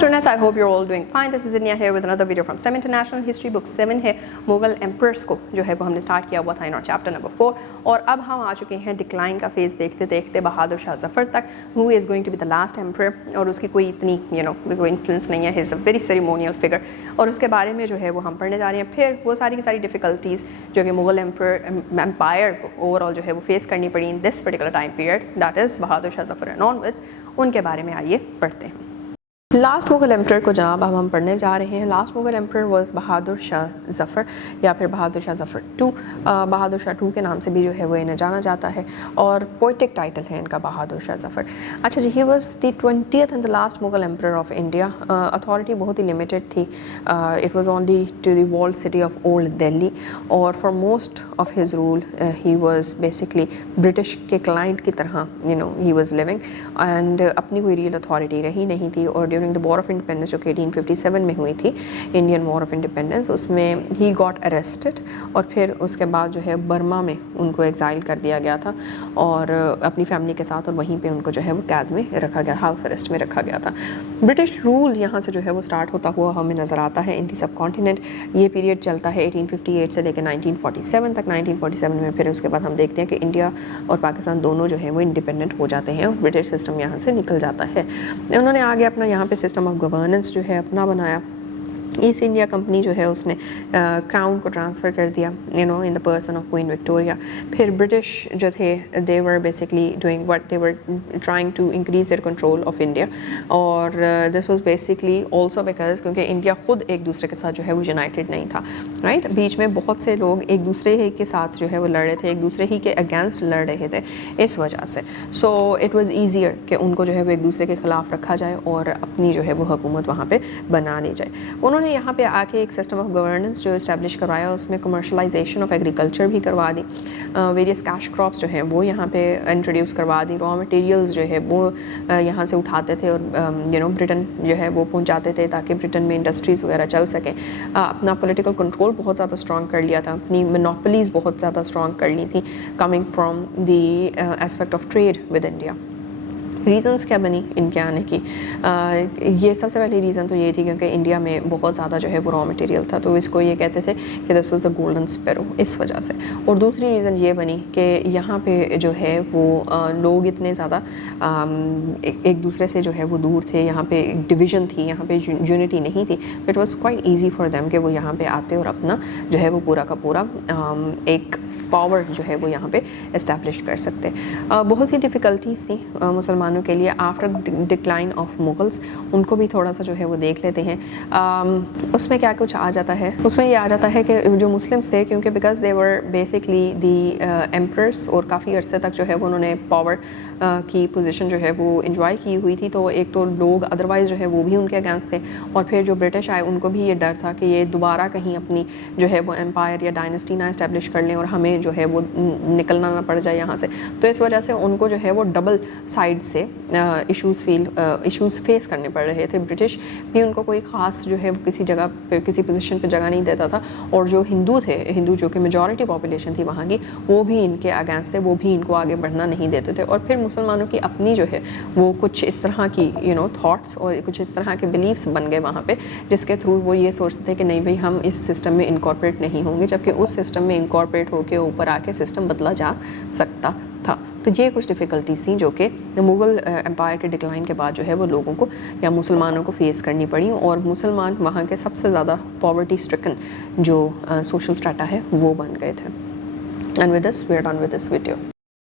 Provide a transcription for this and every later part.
students, I hope you're all doing fine. This is Ania here with another video from STEM International History. Book 7 है Mughal emperors को जो है वो हमने start किया हुआ था इन और चैप्टर नंबर 4 और अब हम आ चुके हैं डिक्लाइन का फेज़ देखते देखते बहादुर शाह ज़फ़र तक, who is going to be the last emperor और उसकी कोई इतनी कोई इन्फ्लुएंस नहीं है, he is a very ceremonial figure और उसके बारे में जो है वो हम पढ़ने जा रहे हैं। फिर वो सारी की सारी डिफ़िकल्टीज़ जो कि मुगल एम्पायर को ओवरऑल जो है वो फेस करनी पड़ी in this particular time period, that is Bahadur Shah Zafar and onwards, उनके बारे में आइए पढ़ते हैं। लास्ट मुगल एम्परर को जनाब अब हम पढ़ने जा रहे हैं। Last Mughal emperor was Bahadur Shah Zafar या फिर बहादुर शाह ज़फ़र टू, बहादुर शाह टू के नाम से भी जो है वो इन्हें जाना जाता है और पोइटिक टाइटल है इनका बहादुर शाह ज़फ़र। अच्छा जी, he was the 20th and the last Mughal emperor of India. Authority बहुत ही लिमिटेड थी, it was only to the walled city of old Delhi और for most of his rule he was basically British के client की तरह he was living and अपनी कोई real authority रही नहीं थी। और during the war of independence जो कि 1857 में हुई थी, इंडियन वॉर ऑफ इंडिपेंडेंस, उसमें ही गॉट अरेस्टेड और फिर उसके बाद जो है बर्मा में उनको एग्जाइल कर दिया गया था और अपनी फैमिली के साथ और वहीं पे उनको जो है वो कैद में रखा गया, हाउस अरेस्ट में रखा गया था। ब्रिटिश रूल यहाँ से जो है वो स्टार्ट होता हुआ हमें नज़र आता है इन दी सब कॉन्टिनेंट। ये पीरियड चलता है 1858 से लेकर 1947 तक। 1947 में फिर उसके बाद हम देखते हैं कि इंडिया और पाकिस्तान दोनों जो है वो इंडिपेंडेंट हो जाते हैं और ब्रिटिश सिस्टम यहाँ से निकल जाता है। उन्होंने आगे अपना यहाँ पे सिस्टम ऑफ गवर्नेंस जो है अपना बनाया। ईस्ट इंडिया कंपनी जो है उसने क्राउन को ट्रांसफ़र कर दिया in the person of queen Victoria. फिर ब्रिटिश जो थे they were basically doing what they were trying to increase their control of India और this was basically also because क्योंकि इंडिया खुद एक दूसरे के साथ जो है वो यूनाइटेड नहीं था, राइट। बीच में बहुत से लोग एक दूसरे ही के साथ जो है वो लड़ रहे थे, एक दूसरे ही के अगेंस्ट लड़ रहे थे, इस वजह से सो इट वाज ईजियर कि उनको जो है वो एक दूसरे के ख़िलाफ़ रखा जाए और अपनी जो है वो हुकूमत वहाँ पर बना ली जाए। उन्होंने यहाँ पे आके एक सिस्टम ऑफ गवर्नेंस जो इस्टेब्लिश करवाया, उसमें कमर्शलाइजेशन ऑफ एग्रीकल्चर भी करवा दी, वेरियस कैश क्रॉप्स जो हैं वो यहाँ पे इंट्रोड्यूस करवा दी, रॉ मटेरियल्स जो है वो यहाँ से उठाते थे और ब्रिटेन जो है वो पहुँचाते थे ताकि ब्रिटेन में इंडस्ट्रीज़ वगैरह चल सकें। अपना पॉलिटिकल कंट्रोल बहुत ज़्यादा स्ट्रॉन्ग कर लिया था, अपनी मोनोपोलीज़ बहुत ज़्यादा स्ट्रॉन्ग कर ली थी coming from the aspect of trade with India. Reasons क्या बनी इनके आने की? ये सबसे पहली रीज़न तो ये थी क्योंकि इंडिया में बहुत ज़्यादा जो है वो रॉ मटेरियल था, तो इसको ये कहते थे कि this was the golden sparrow, इस वजह से। और दूसरी रीज़न ये बनी कि यहाँ पे जो है वो लोग इतने ज़्यादा एक दूसरे से जो है वो दूर थे, यहाँ पे डिवीज़न थी, यहाँ पे यूनिटी नहीं थी। It was quite easy for them कि वो यहाँ पे आते और अपना जो है वो पूरा का पूरा एक पावर जो है वो यहाँ पे इस्टेब्लिश कर सकते। बहुत सी डिफ़िकल्टीज़ थी मुसलमानों के लिए आफ्टर डिक्लाइन ऑफ मुगल्स, उनको भी थोड़ा सा जो है वो देख लेते हैं। उसमें क्या कुछ आ जाता है, उसमें ये आ जाता है कि जो मुस्लिम्स थे, क्योंकि because they were basically the emperors और काफ़ी अरसे तक जो है वो उन्होंने पावर की पोजीशन जो है वो इंजॉय की हुई थी, तो एक तो लोग अदरवाइज़ जो है वो भी उनके अगेंस्ट थे और फिर जो ब्रिटिश आए उनको भी ये डर था कि ये दोबारा कहीं अपनी जो है वो एम्पायर या डायनेस्टी ना इस्टेब्लिश कर लें और हमें जो है वो निकलना ना पड़ जाए यहाँ से। तो इस वजह से उनको जो है वो डबल साइड से इश्यूज़ फेस करने पड़ रहे थे। ब्रिटिश भी उनको कोई ख़ास जो है वो किसी जगह पे किसी पोजीशन पे जगह नहीं देता था और जो हिंदू थे, हिंदू जो कि मेजॉरिटी पॉपुलेशन थी वहाँ की, वो भी इनके अगेंस्ट थे, वो भी इनको आगे बढ़ना नहीं देते थे। और फिर मुसलमानों की अपनी जो है वो कुछ इस तरह की थॉट्स और कुछ इस तरह के बिलीव्स बन गए वहाँ पे, जिसके थ्रू वो ये सोचते थे कि नहीं भाई हम इस सिस्टम में इनकॉर्पोरेट नहीं होंगे, जबकि उस सिस्टम में इनकॉर्पोरेट होकर ऊपर आके सिस्टम बदला जा सकता था। तो ये कुछ डिफ़िकल्टीज़ थी जो कि मुग़ल एम्पायर के डिक्लाइन के बाद जो है वो लोगों को या मुसलमानों को फेस करनी पड़ी और मुसलमान वहाँ के सबसे ज़्यादा पॉवर्टी स्ट्रिकन जो सोशल स्ट्रेटा है वो बन गए थे। And with this we are done with this video.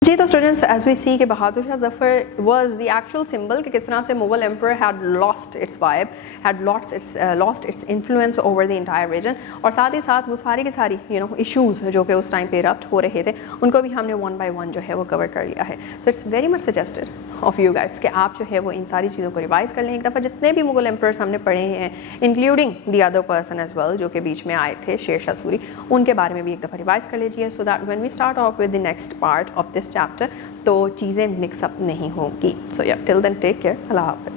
जी तो स्टूडेंट्स, एज वी सी कि Bahadur Shah Zafar was the actual symbol कि किस तरह से Mughal emperor had lost its vibe, had lost its influence over the entire region और साथ ही साथ वो सारी की सारी इश्यूज़ जो कि उस टाइम पे रप्ट हो रहे थे उनको भी हमने वन बाय वन जो है वो कवर कर लिया है। So it's very much suggested of you guys कि आप जो है वो इन सारी चीज़ों को रिवाइज़ कर लें एक दफ़ा। जितने भी मुगल एम्पर्स हमने पढ़े हैं including the other person as well जो कि बीच में आए थे, शेर शाह सूरी, उनके बारे में भी एक दफ़ा रिवाइज़ कर लीजिए so that when we start off with the next part of this chapter तो चीज़ें मिक्सअप नहीं होंगी। So yeah till then take care, Allah हाफ़िज़।